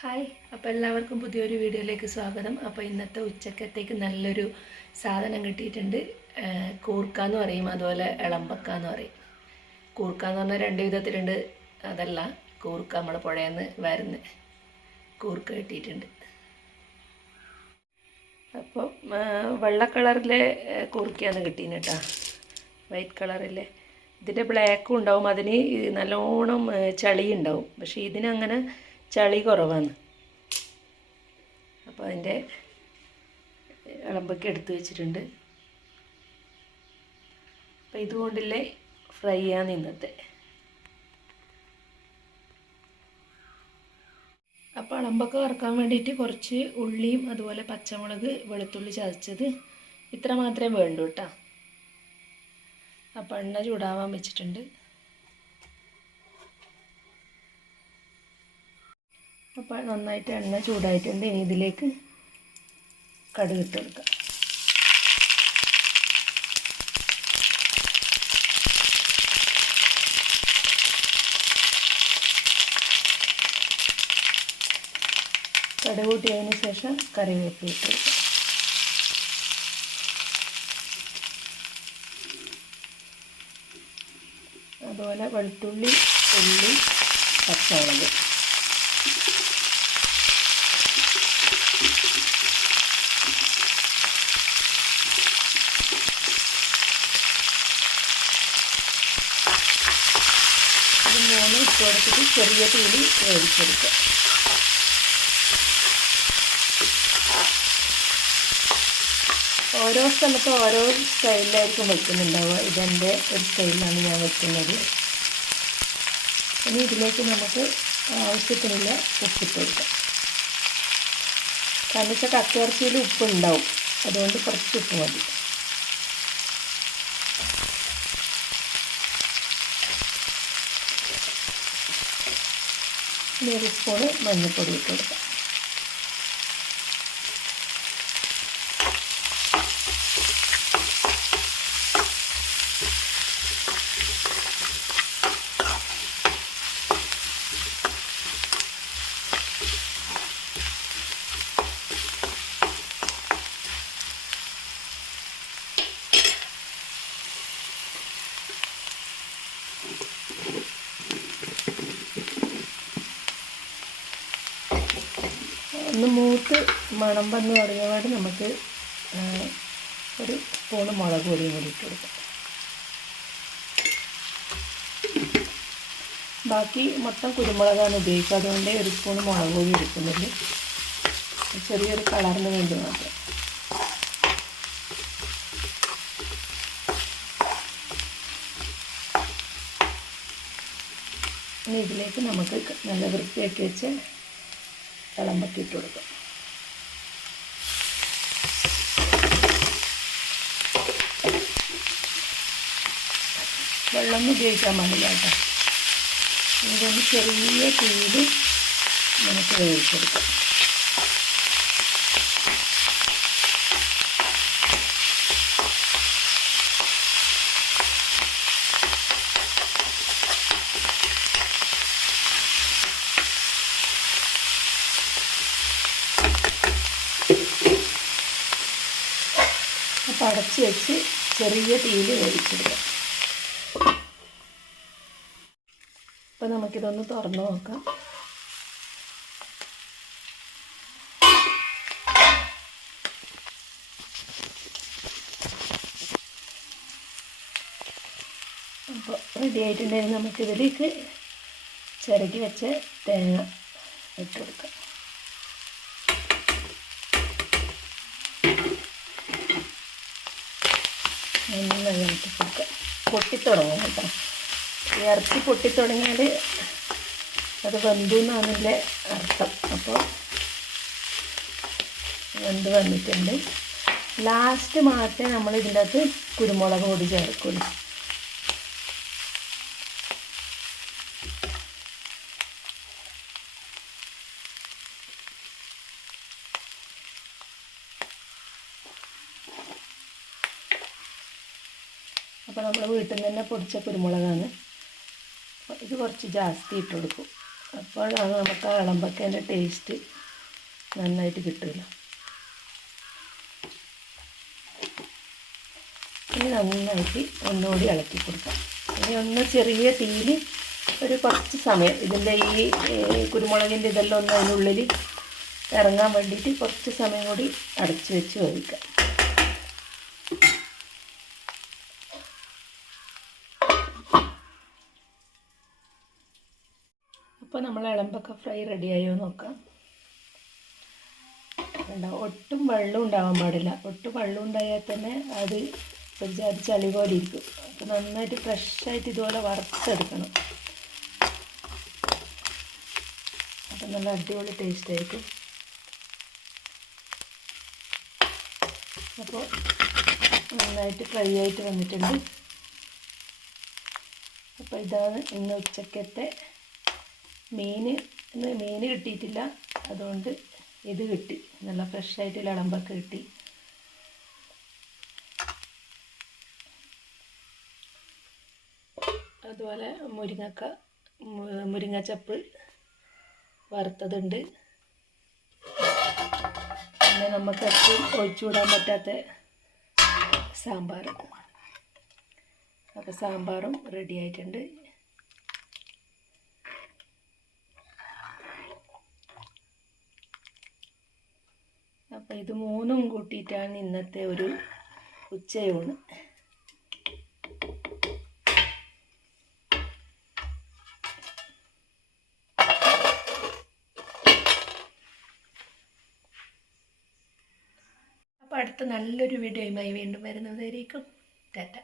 Hi അപ്പോൾ എല്ലാവർക്കും പുതിയൊരു വീഡിയോയിലേക്ക് സ്വാഗതം. അപ്പോൾ ഇന്നത്തെ ഉച്ചക്കത്തേക്ക് നല്ലൊരു സാധനം കിട്ടിയിട്ടുണ്ട്. കൂർക്ക എന്ന് പറയും അതുപോലെ ഇളമ്പക്ക എന്ന് പറയും. കൂർക്ക എന്ന് പറഞ്ഞാൽ രണ്ട് വിധത്തിലുണ്ട്. അതല്ല കൂർക്ക നമ്മുടെ പുഴയിൽ നിന്ന് വരുന്ന കൂർക്ക കിട്ടിയിട്ടുണ്ട്. അപ്പോൾ വെള്ള കളറിലെ കൂർക്കയാണ് കിട്ടീന് കേട്ടോ. വൈറ്റ് കളറിലെ. ഇതിന്റെ ബ്ലാക്കും ഉണ്ടാവും അതിന് നല്ലോണം ചളി ഉണ്ടാവും പക്ഷേ ഇതിനങ്ങനെ ചളി കുറവാണ്. അപ്പോൾ അതിന്റെ ഇളമ്പൊക്കെ എടുത്ത് വെച്ചിട്ടുണ്ട്. അപ്പോൾ ഇതുകൊണ്ടില്ലേ ഫ്രൈ ആണ് ഇന്നത്തെ. അപ്പോൾ അളമ്പൊക്കെ വറുക്കാൻ വേണ്ടിയിട്ട് കുറച്ച് ഉള്ളിയും അതുപോലെ പച്ചമുളക് വെളുത്തുള്ളി ചതച്ചത് ഇത്ര മാത്രമേ വേണ്ടൂ കേട്ടോ. അപ്പോൾ എണ്ണ ചൂടാവാൻ വെച്ചിട്ടുണ്ട്. അപ്പോൾ നന്നായിട്ട് എണ്ണ ചൂടായിട്ടുണ്ട് ഇനി ഇതിലേക്ക് കടുക് ഇട്ട് കൊടുക്കാം. കടുക് കൂട്ടിയതിന് ശേഷം കറിവേപ്പില ഇട്ട് അതുപോലെ വെളുത്തുള്ളി ഉള്ളി പച്ചമുളക് ഇത് മൂന്ന് ഇട്ട് കൊടുത്തിട്ട് ചെറിയ തീയിൽ വേവിച്ചെടുക്കുക. ഓരോ സ്ഥലത്തും ഓരോ സ്റ്റൈലിലായിരിക്കും വെക്കുന്നുണ്ടാവുക. ഇതെന്റെ ഒരു സ്റ്റൈലിലാണ് ഞാൻ വെക്കുന്നത്. ഇനി ഇതിലേക്ക് നമുക്ക് ആവശ്യത്തിനുള്ള ഉപ്പിട്ട് കൊടുക്കാം. കാരണം വെച്ചാൽ കത്തിയർച്ചയിൽ ഉപ്പ് ഉണ്ടാവും അതുകൊണ്ട് കുറച്ച് ഉപ്പ് മതി. ഇനി ഒരു സ്പൂണ് മഞ്ഞൾപ്പൊടി ഇട്ട് കൊടുക്കാം. ഒന്ന് മൂത്ത് മണം വന്ന് തുടങ്ങിയപാട് നമുക്ക് ഒരു സ്പൂണ് മുളക് പൊടിയും കൂടി ഇട്ട് കൊടുക്കാം. ബാക്കി മൊത്തം കുരുമുളകാണ് ഉപയോഗിക്കുക. അതുകൊണ്ട് ഒരു സ്പൂൺ മുളക് പൊടി എടുക്കുന്നുണ്ട്. ചെറിയൊരു കളറിന് വേണ്ടി മാത്രം ഇനി ഇതിലേക്ക് നമുക്ക് നല്ല വൃത്തിയാക്കി വെച്ച് വിളമ്പൊക്കെ കൊടുക്കും വെള്ളം വെള്ളമൊന്നും ഉപയോഗിക്കാൻ പാടില്ല കേട്ടോ. ഇതൊന്ന് ചെറിയ തീയിൽ നമുക്ക് വേവിച്ചെടുക്കാം അപ്പം അടച്ച് വെച്ച് ചെറിയ തീയിൽ വേവിച്ചിടുക അപ്പം നമുക്കിതൊന്ന് തുറന്ന് നോക്കാം. അപ്പോൾ റെഡി ആയിട്ടുണ്ടെങ്കിൽ നമുക്കിതിലേക്ക് ചിരകി വെച്ച തേങ്ങ ഇട്ട് കൊടുക്കാം. കൊടുക്കാം പൊട്ടിത്തുടങ്ങും കേട്ടോ. ഇറച്ചി പൊട്ടിത്തുടങ്ങിയാൽ അത് വെന്തു എന്നാണല്ലേ അർത്ഥം. അപ്പോൾ വെന്ത് വന്നിട്ടുണ്ട്. ലാസ്റ്റ് മാത്രമേ നമ്മൾ ഇതിന്റെ അകത്ത് കുരുമുളക് പൊടി ചേർക്കുള്ളൂ അപ്പോൾ നമ്മൾ വീട്ടിൽ നിന്ന് തന്നെ പൊടിച്ച കുരുമുളകാണ്. ഇത് കുറച്ച് ജാസ്തി ഇട്ട് കൊടുക്കും. അപ്പോഴാണ് നമുക്ക് ആ ഇളമ്പക്കേന്റെ ടേസ്റ്റ് നന്നായിട്ട് കിട്ടില്ല ഇനി നന്നായിട്ട് ഒന്നുകൂടി ഇളക്കി കൊടുക്കാം. ഇനി ഒന്ന് ചെറിയ തീയിൽ ഒരു കുറച്ച് സമയം ഇതിന്റെ ഈ കുരുമുളകിന്റെ ഇതെല്ലാം ഒന്ന് അതിനുള്ളിൽ ഇറങ്ങാൻ വേണ്ടിയിട്ട് കുറച്ച് സമയം കൂടി അടച്ചു വെച്ച് വേവിക്കാം. അപ്പോൾ നമ്മൾ ഇളമ്പൊക്കെ ഫ്രൈ റെഡിയായോ നോക്കാം. ഉണ്ടാവും ഒട്ടും വെള്ളം ഉണ്ടാവാൻ പാടില്ല. ഒട്ടും വെള്ളം ഉണ്ടായാൽ തന്നെ അത് ഒരു ജാതി ചളി പോലെ ഇരിക്കും അപ്പോൾ നന്നായിട്ട് ഫ്രഷായിട്ട് ഇതുപോലെ വറുത്തെടുക്കണം. അപ്പം നല്ല അടിപൊളി ടേസ്റ്റ് ആയിരിക്കും. അപ്പോൾ നന്നായിട്ട് ഫ്രൈ ആയിട്ട് വന്നിട്ടുണ്ട്. അപ്പോൾ ഇതാണ് ഇന്ന് ഉച്ചക്കത്തെ മീൻ മീൻ കിട്ടിയിട്ടില്ല. അതുകൊണ്ട് ഇത് കിട്ടി. നല്ല ഫ്രഷായിട്ട് ഇളമ്പൊക്കെ കിട്ടി. അതുപോലെ മുരിങ്ങക്ക മുരിങ്ങച്ചപ്പ് വറുത്തതുണ്ട്. പിന്നെ നമുക്ക് എപ്പോഴും ഒഴിച്ചുവിടാൻ പറ്റാത്ത സാമ്പാർ അപ്പോൾ സാമ്പാറും റെഡി ആയിട്ടുണ്ട്. അപ്പോൾ ഇത് മൂന്നും കൂട്ടിയിട്ടാണ് ഇന്നത്തെ ഒരു ഉച്ചയൂണ്. അപ്പോൾ അടുത്ത നല്ലൊരു വീഡിയോയുമായി വീണ്ടും വരുന്നതായിരിക്കും ടാറ്റ.